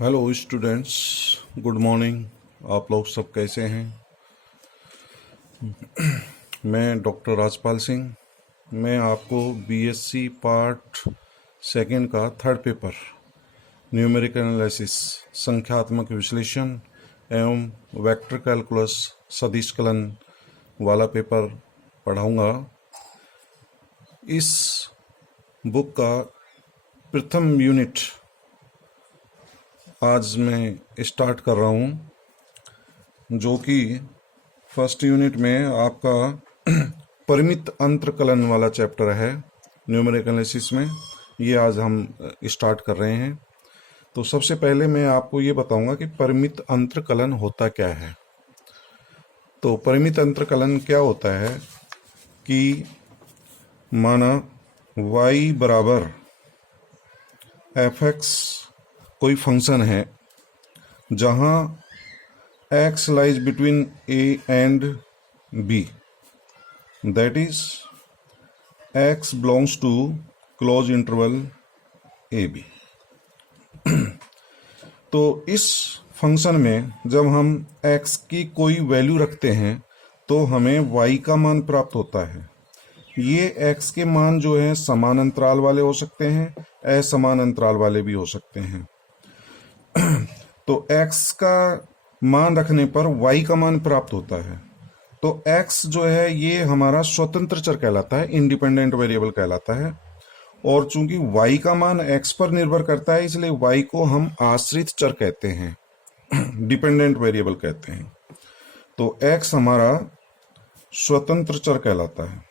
Hello students, good morning. आप लोग सब कैसे हैं? मैं डॉक्टर राजपाल सिंह। मैं आपको बीएससी पार्ट सेकंड का थर्ड पेपर न्यूमेरिकल एनालिसिस संख्यात्मक विश्लेषण एवं वेक्टर कैलकुलस सदिश कलन वाला पेपर पढ़ाऊंगा। इस बुक का प्रथम यूनिट आज मैं स्टार्ट कर रहा हूँ, जो कि फर्स्ट यूनिट में आपका परिमित अंतरकलन वाला चैप्टर है न्यूमेरिकल एनालिसिस में। ये आज हम स्टार्ट कर रहे हैं। तो सबसे पहले मैं आपको ये बताऊंगा कि परिमित अंतरकलन होता क्या है। तो परिमित अंतरकलन क्या होता है कि माना y बराबर fx कोई फंक्शन है जहां x lies between a and b, that is x belongs to close interval A B. तो इस फंक्शन में जब हम x की कोई वैल्यू रखते हैं तो हमें y का मान प्राप्त होता है। ये x के मान जो है समान अंतराल वाले हो सकते हैं, असमान अंतराल वाले भी हो सकते हैं। तो x का मान रखने पर y का मान प्राप्त होता है। तो x जो है ये हमारा स्वतंत्र चर कहलाता है, इंडिपेंडेंट वेरिएबल कहलाता है। और चूंकि y का मान x पर निर्भर करता है, इसलिए y को हम आश्रित चर कहते हैं, डिपेंडेंट वेरिएबल कहते हैं। तो x हमारा स्वतंत्र चर कहलाता है,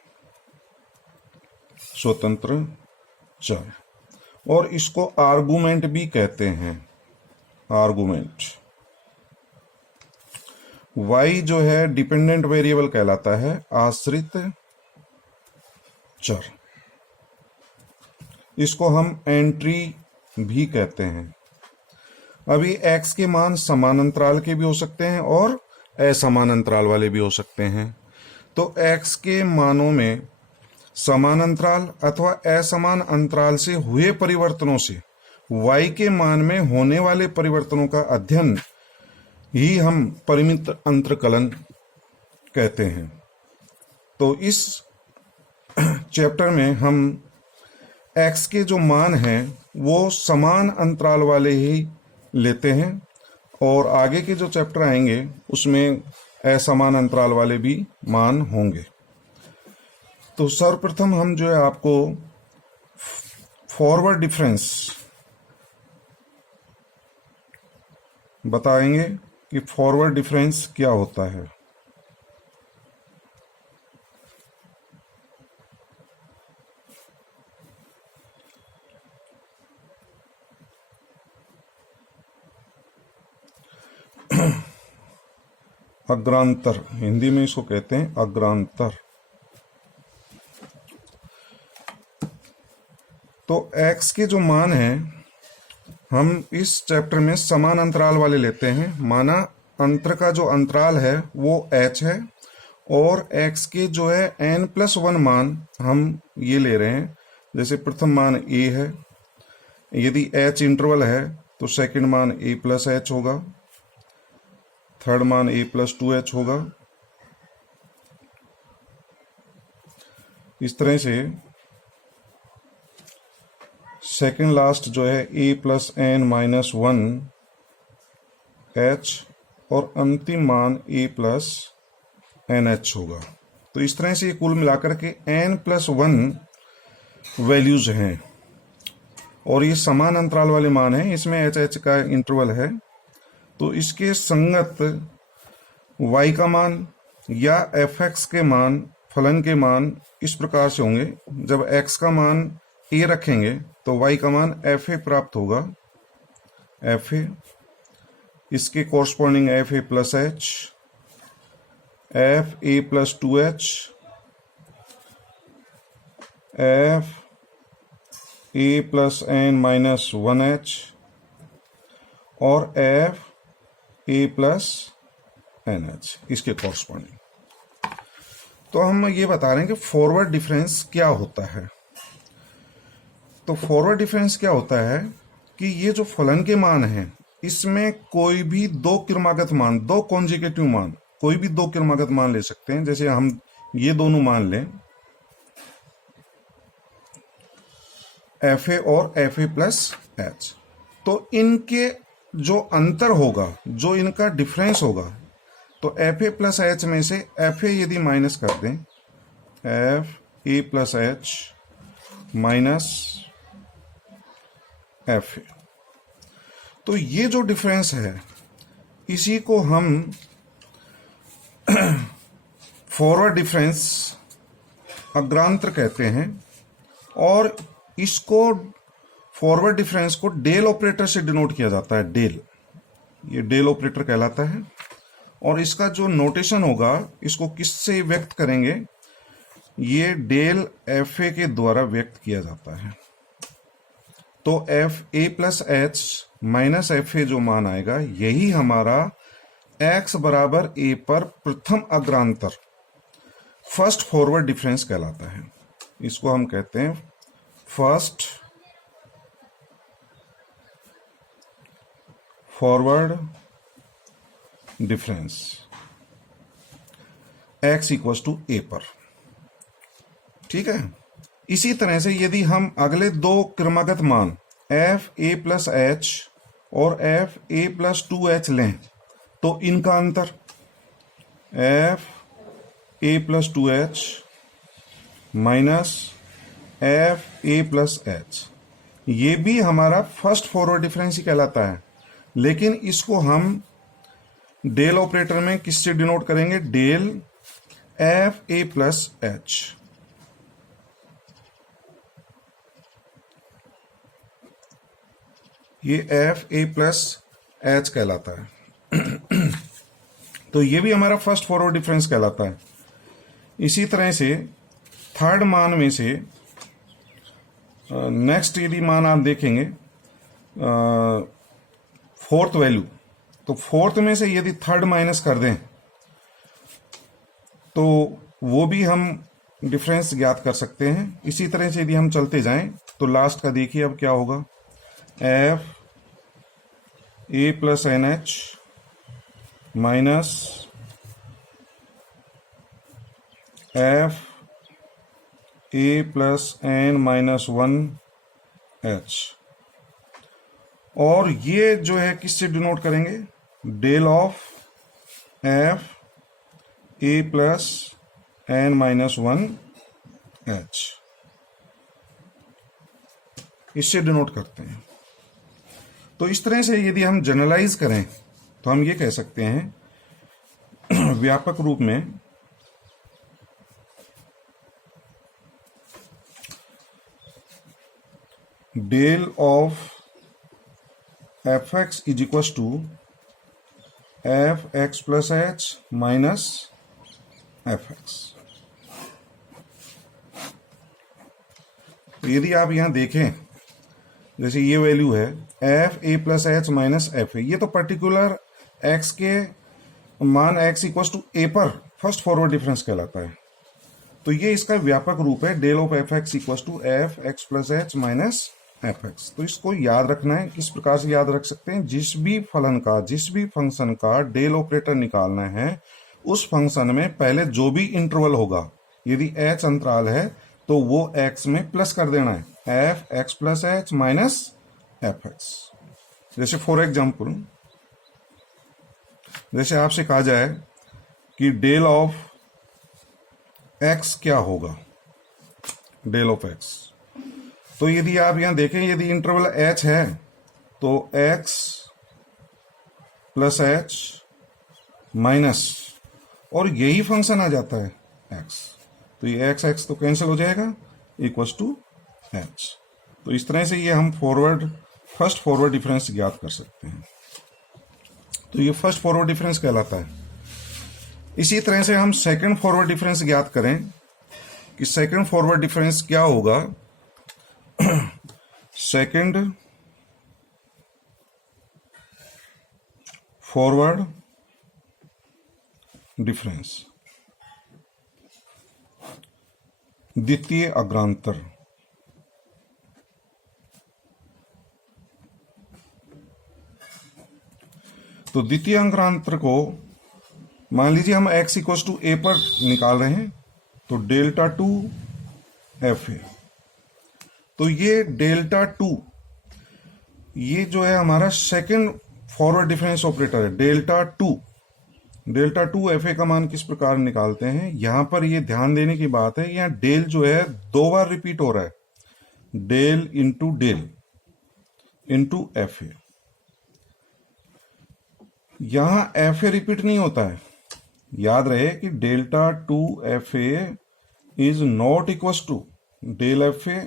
स्वतंत्र चर। और इसको आर्गुमेंट भी कहते हैं, आर्गुमेंट। y जो है डिपेंडेंट वेरिएबल कहलाता है, आश्रित चर। इसको हम एंट्री भी कहते हैं। अभी x के मान समान अंतराल के भी हो सकते हैं और असमान अंतराल वाले भी हो सकते हैं। तो x के मानों में समान अंतराल अथवा असमान अंतराल से हुए परिवर्तनों से y के मान में होने वाले परिवर्तनों का अध्ययन ही हम परिमित अंतरकलन कहते हैं। तो इस चैप्टर में हम x के जो मान हैं वो समान अंतराल वाले ही लेते हैं, और आगे के जो चैप्टर आएंगे उसमें असमान अंतराल वाले भी मान होंगे। तो सर्वप्रथम हम जो है आपको फॉरवर्ड डिफरेंस बताएंगे कि फॉरवर्ड डिफरेंस क्या होता है। अग्रांतर, हिंदी में इसको कहते हैं अग्रांतर। तो x के जो मान हैं हम इस चैप्टर में समान अंतराल वाले लेते हैं। माना अंतर का जो अंतराल है वो h है, और x के जो है n+1 मान हम ये ले रहे हैं। जैसे प्रथम मान a है, यदि h इंटरवल है तो सेकंड मान a+h होगा, थर्ड मान a+2h होगा। इस तरह से सेकेंड लास्ट जो है a+n-1h और अंतिम मान a+nh होगा। तो इस तरह से ये कुल मिलाकर के n+1 वैल्यूज हैं, और ये समान अंतराल वाले मान हैं। इसमें h का इंटरवल है, तो इसके संगत y का मान या fx के मान, फलन के मान इस प्रकार से होंगे। जब x का मान a रखेंगे तो y का मान fa प्राप्त होगा, fa। इसके कॉरस्पॉन्डिंग fa+h, fa+2h, fa+n-1h और fa+nh, इसके कॉरस्पॉन्डिंग। तो हम ये बता रहे हैं कि फॉरवर्ड डिफरेंस क्या होता है। तो फॉरवर्ड डिफरेंस क्या होता है कि ये जो फलन के मान हैं इसमें कोई भी दो क्रमागत मान, दो कॉन्जिक्यूटिव मान, कोई भी दो क्रमागत मान ले सकते हैं। जैसे हम ये दोनों मान लें, एफ ए और एफ ए प्लस एच, तो इनके जो अंतर होगा, जो इनका डिफरेंस होगा, तो एफ ए प्लस एच में से एफ ए यदि माइनस कर दें, F A plus H minus F A, तो ये जो डिफरेंस है इसी को हम फॉरवर्ड डिफरेंस, अग्रांतर कहते हैं। और इसको, फॉरवर्ड डिफरेंस को डेल ऑपरेटर से डिनोट किया जाता है, डेल, ये डेल ऑपरेटर कहलाता है। और इसका जो नोटेशन होगा, इसको किससे व्यक्त करेंगे, ये डेल एफ ए के द्वारा व्यक्त किया जाता है। तो F A plus H minus F ए जो मान आएगा, यही हमारा x बराबर a पर प्रथम अग्रांतर, फर्स्ट फॉरवर्ड डिफरेंस कहलाता है। इसको हम कहते हैं first forward difference, x equal to a पर। ठीक है। इसी तरह से यदि हम अगले दो क्रमागत मान एफ ए प्लस एच और F A plus two H लें, तो इनका अंतर F A plus two H minus F A plus H, ये भी हमारा फर्स्ट फॉरवर्ड डिफरेंस ही कहलाता है। लेकिन इसको हम डेल ऑपरेटर में किससे डिनोट करेंगे, डेल एफ ए प्लस एच। ये एफ ए प्लस एच कहलाता है। तो ये भी हमारा फर्स्ट फॉरवर्ड डिफरेंस कहलाता है। इसी तरह से थर्ड मान में से नेक्स्ट यदि मान आप देखेंगे, फोर्थ वैल्यू, तो फोर्थ में से यदि थर्ड माइनस कर दें तो वो भी हम डिफरेंस ज्ञात कर सकते हैं। इसी तरह से यदि हम चलते जाएं तो लास्ट का देखिए अब क्या होगा, एफ ए plus N H minus F ए plus N minus one H. और ये जो है किससे डिनोट करेंगे, del of F A plus N minus one H, इससे डिनोट करते हैं। तो इस तरह से यदि हम जनरलाइज करें तो हम ये कह सकते हैं व्यापक रूप में del of F X is equal to F X plus H minus F X. तो यदि आप यहां देखें, जैसे ये वैल्यू है F A plus H minus F A, ये तो पर्टिकुलर एक्स के मान एक्स इक्वल टू ए पर फर्स्ट फॉरवर्ड डिफरेंस कहलाता है। तो ये इसका व्यापक रूप है, del of F X equal to F X plus H minus F X. तो इसको याद रखना है। किस प्रकार से याद रख सकते हैं, जिस भी फलन का, जिस भी फंक्शन का डेल ऑपरेटर निकालना है, उस फंक्शन में पहले जो भी इंटरवल होगा, यदि एच अंतराल है तो वो एक्स में प्लस कर देना है, F X plus H minus F x. जैसे फॉर एग्जाम्पल, जैसे आपसे कहा जाए कि डेल ऑफ एक्स क्या होगा, डेल ऑफ एक्स, तो यदि आप यहां देखें, यदि इंटरवल एच है तो एक्स प्लस एच माइनस, और यही फंक्शन आ जाता है एक्स, तो ये एक्स एक्स तो कैंसिल हो जाएगा, इक्वल टू एच। तो इस तरह से ये हम फर्स्ट फॉरवर्ड डिफरेंस ज्ञात कर सकते हैं। तो ये फर्स्ट फॉरवर्ड डिफरेंस कहलाता है। इसी तरह से हम सेकंड फॉरवर्ड डिफरेंस ज्ञात करें कि सेकंड फॉरवर्ड डिफरेंस क्या होगा। सेकंड फॉरवर्ड डिफरेंस, द्वितीय अग्रांतर। तो द्वितीय अंतरांतर को मान लीजिए हम x इक्वल टू ए पर निकाल रहे हैं, तो डेल्टा टू एफ ए। तो ये डेल्टा टू, ये जो है हमारा सेकंड फॉरवर्ड डिफरेंस ऑपरेटर है। डेल्टा टू एफ ए का मान किस प्रकार निकालते हैं, यहां पर ये ध्यान देने की बात है, यहां डेल जो है 2 बार रिपीट हो रहा है, डेल इंटू एफ ए। यहां एफ ए रिपीट नहीं होता है, याद रहे कि delta two F A is not equal to del F A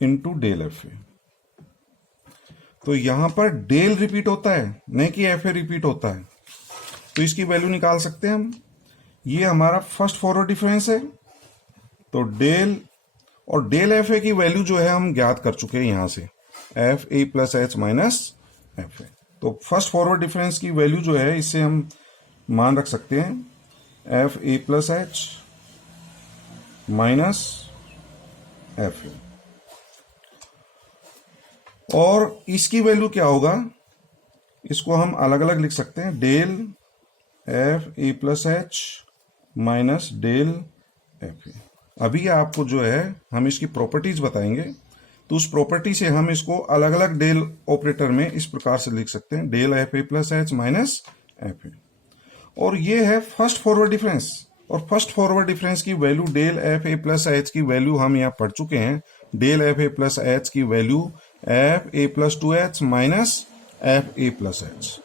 into del F A. तो यहां पर डेल रिपीट होता है, नहीं कि एफ ए रिपीट होता है। तो इसकी वैल्यू निकाल सकते हैं हम। ये हमारा फर्स्ट फॉरवर्ड डिफरेंस है, तो डेल और डेल एफ ए की वैल्यू जो है हम ज्ञात कर चुके हैं यहां से, F A plus H minus F A. तो फर्स्ट फॉरवर्ड डिफरेंस की वैल्यू जो है इससे हम मान रख सकते हैं F A plus H minus F A. और इसकी वैल्यू क्या होगा, इसको हम अलग अलग लिख सकते हैं, del F A plus H minus del F A. अभी आपको जो है हम इसकी प्रॉपर्टीज बताएंगे, तो उस प्रॉपर्टी से हम इसको अलग अलग डेल ऑपरेटर में इस प्रकार से लिख सकते हैं, del F A plus H minus F A. और ये है फर्स्ट फॉरवर्ड डिफरेंस, और फर्स्ट फॉरवर्ड डिफरेंस की वैल्यू डेल एफ ए प्लस एच की वैल्यू हम यहां पढ़ चुके हैं। डेल एफ ए प्लस एच की वैल्यू एफ ए plus two H minus F ए प्लस एच।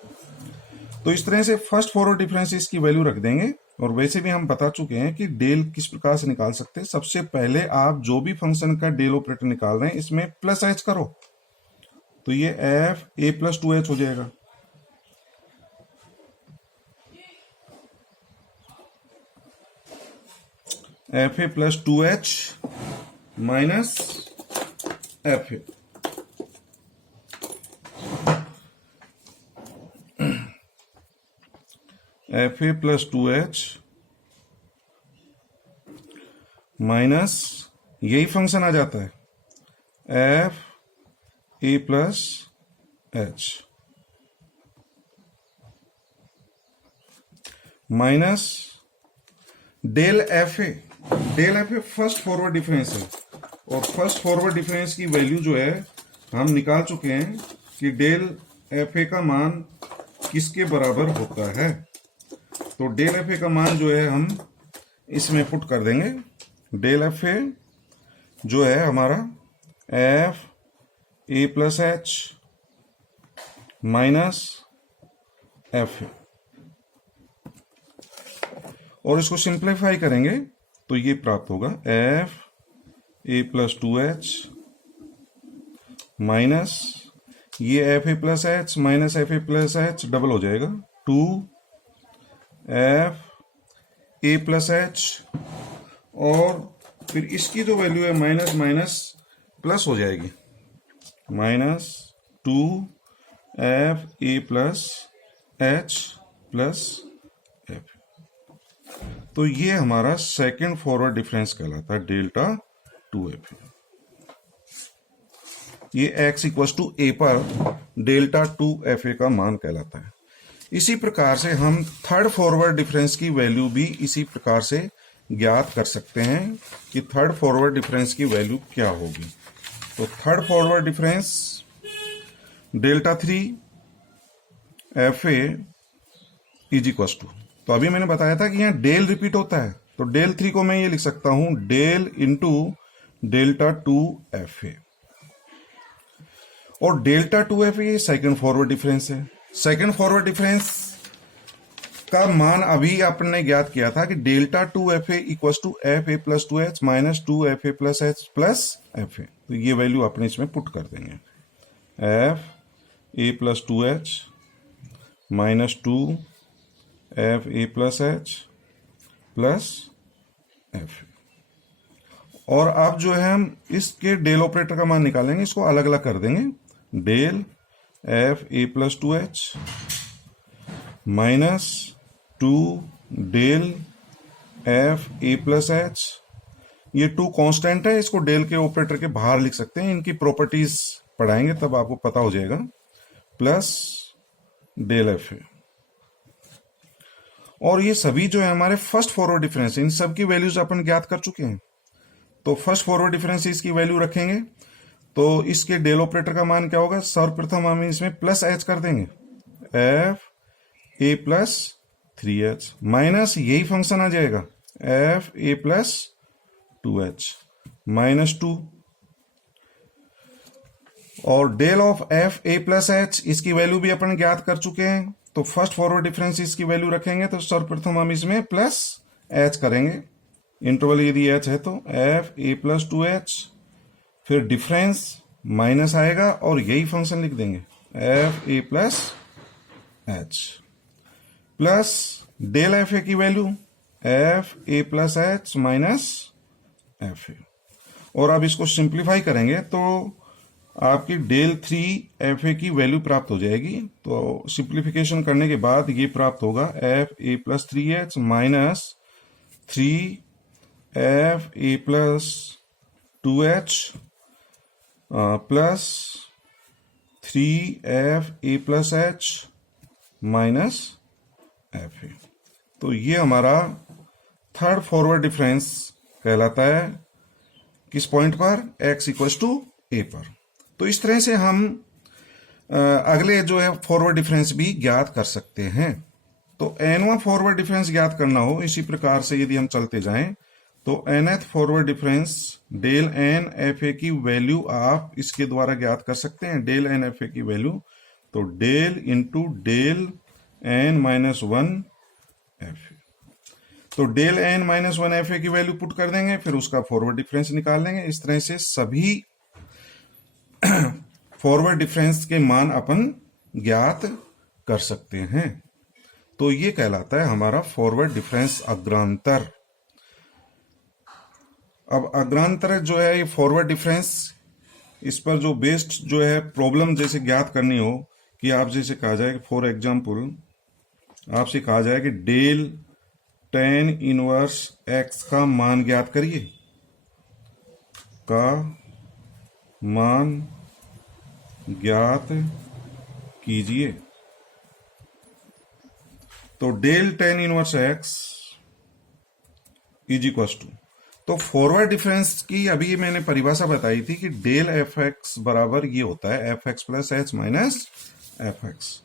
तो इस तरह से फर्स्ट फॉरवर्ड डिफरेंस की वैल्यू रख देंगे। और वैसे भी हम बता चुके हैं कि डेल किस प्रकार से निकाल सकते हैं। सबसे पहले आप जो भी फंक्शन का डेल ऑपरेटर निकाल रहे हैं इसमें प्लस एच करो, तो ये एफ ए प्लस टू एच हो जाएगा। F A plus two H minus F A. F A plus two H minus यही फंक्शन आ जाता है F A plus H minus del F A. Del F A first forward difference है, और first forward difference की value जो है हम निकाल चुके हैं कि डेल एफ ए का मान किसके बराबर होता है। तो डेल एफ ए का मान जो है हम इसमें पुट कर देंगे। डेल एफ ए जो है हमारा F A plus H minus F A, और इसको सिंप्लीफाई करेंगे तो ये प्राप्त होगा एफ ए प्लस टू एच माइनस ये एफ ए प्लस एच माइनस एफ ए प्लस एच डबल हो जाएगा, टू एफ ए प्लस एच, और फिर इसकी जो वैल्यू है माइनस माइनस प्लस हो जाएगी, माइनस टू एफ ए प्लस एच प्लस एफ। तो ये हमारा सेकेंड फॉरवर्ड डिफरेंस कहलाता है, डेल्टा टू एफ। ये x इक्वल टू ए पर डेल्टा टू एफ ए का मान कहलाता है। इसी प्रकार से हम थर्ड फॉरवर्ड डिफरेंस की वैल्यू भी इसी प्रकार से ज्ञात कर सकते हैं कि थर्ड फॉरवर्ड डिफरेंस की वैल्यू क्या होगी। तो third forward difference delta three F A is equal to, तो अभी मैंने बताया था कि यहाँ डेल रिपीट होता है, तो डेल थ्री को मैं ये लिख सकता हूं del into delta two F A, और delta two F A second forward difference है। सेकेंड फॉरवर्ड डिफरेंस का मान अभी आपने ज्ञात किया था कि delta two F A equal to F A plus two H minus two F A plus H plus F A. तो ये वैल्यू अपने इसमें पुट कर देंगे, F A plus two H minus two F A plus H plus F. और अब जो है हम इसके डेल ऑपरेटर का मान निकालेंगे, इसको अलग अलग कर देंगे, डेल एफ ए plus two H minus two del F ए प्लस एच। ये टू कांस्टेंट है, इसको डेल के ऑपरेटर के बाहर लिख सकते हैं, इनकी प्रॉपर्टीज पढ़ाएंगे तब आपको पता हो जाएगा, प्लस डेल एफ ए। और ये सभी जो है हमारे फर्स्ट फॉरवर्ड डिफरेंस, इन सब की वैल्यूज अपन ज्ञात कर चुके हैं। तो फर्स्ट फॉरवर्ड डिफरेंस इसकी वैल्यू रखेंगे, तो इसके डेल ऑपरेटर का मान क्या होगा? सर्वप्रथम हम इसमें प्लस एच कर देंगे, F A plus 3h minus यही फंक्शन आ जाएगा F A plus 2h minus 2, और del of F A plus h इसकी वैल्यू भी अपन ज्ञात कर चुके हैं। तो फर्स्ट फॉरवर्ड डिफरेंस इसकी वैल्यू रखेंगे, तो सर्वप्रथम हम इसमें प्लस एच करेंगे, इंटरवल यदि एच है तो एफ ए प्लस 2h, फिर डिफरेंस माइनस आएगा और यही फंक्शन लिख देंगे F A plus H plus del F ए की value F A plus H minus F A. और अब इसको सिंप्लीफाई करेंगे तो आपकी डेल 3 एफ ए की वैल्यू प्राप्त हो जाएगी। तो सिंप्लीफिकेशन करने के बाद ये प्राप्त होगा F A plus 3h minus 3 F A plus 2h plus 3 F A plus H minus F A. तो ये हमारा थर्ड फॉरवर्ड डिफरेंस कहलाता है किस पॉइंट पर? x इक्वल्स टू ए पर। तो इस तरह से हम अगले जो है फॉरवर्ड डिफरेंस भी ज्ञात कर सकते हैं। तो nवां फॉरवर्ड डिफरेंस ज्ञात करना हो इसी प्रकार से यदि हम चलते जाएं तो nth forward difference del n f ए की वैल्यू आप इसके द्वारा ज्ञात कर सकते हैं। डेल n एफ ए की वैल्यू तो del into del n minus 1 F A. तो डेल n माइनस 1 एफ ए की वैल्यू पुट कर देंगे, फिर उसका फॉरवर्ड डिफरेंस निकाल लेंगे। इस तरह से सभी फॉरवर्ड डिफरेंस के मान अपन ज्ञात कर सकते हैं। तो ये कहलाता है हमारा फॉरवर्ड डिफरेंस अग्रांतर। अब अग्रांतर जो है ये फॉरवर्ड डिफरेंस, इस पर जो बेस्ड जो है प्रॉब्लम जैसे ज्ञात करनी हो कि आप जैसे कहा जाए, फॉर एग्जांपल आपसे कहा जाए कि डेल tan इनवर्स x का मान ज्ञात करिए, का मान ज्ञात कीजिए। तो del tan inverse x is equal to, तो फॉरवर्ड डिफरेंस की अभी मैंने परिभाषा बताई थी कि डेल एफ एक्स बराबर ये होता है F X plus H minus F X.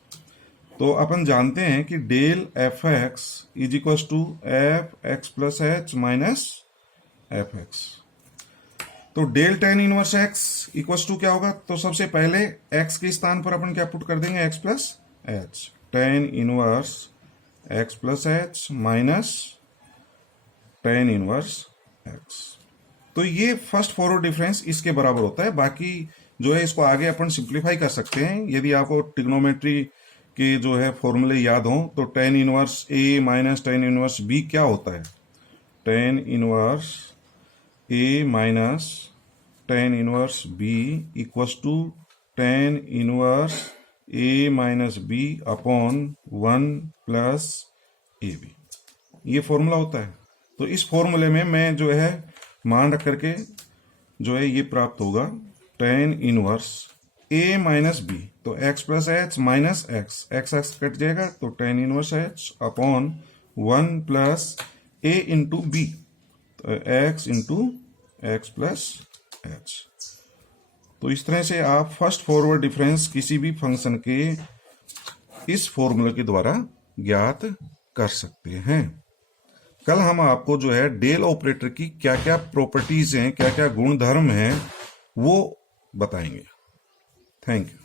तो अपन जानते हैं कि del F X is equal to F X plus H minus F X. तो del tan inverse X equal to क्या होगा? तो सबसे पहले एक्स के स्थान पर अपन क्या पुट कर देंगे? X plus H, tan inverse x plus H minus tan inverse x. तो ये फर्स्ट फॉरवर्ड डिफरेंस इसके बराबर होता है। बाकी जो है इसको आगे अपन सिंप्लीफाई कर सकते हैं। यदि आपको ट्रिग्नोमेट्री के जो है फॉर्मूले याद हो तो tan inverse a minus tan inverse b क्या होता है? tan inverse a minus tan inverse b equals to tan inverse a minus b upon 1 plus a b, ये फॉर्मूला होता है। तो इस फॉर्मूले में मैं जो है मान रख करके जो है ये प्राप्त होगा tan inverse a minus b, तो x plus H minus x, x cut जाएगा तो tan inverse h upon 1 plus a into b, तो x into x plus H. तो इस तरह से आप फर्स्ट फॉरवर्ड डिफरेंस किसी भी फंक्शन के इस फॉर्मूले के द्वारा ज्ञात कर सकते हैं। कल हम आपको जो है डेल ऑपरेटर की क्या क्या प्रॉपर्टीज हैं, क्या क्या गुणधर्म हैं वो बताएंगे। Thank you.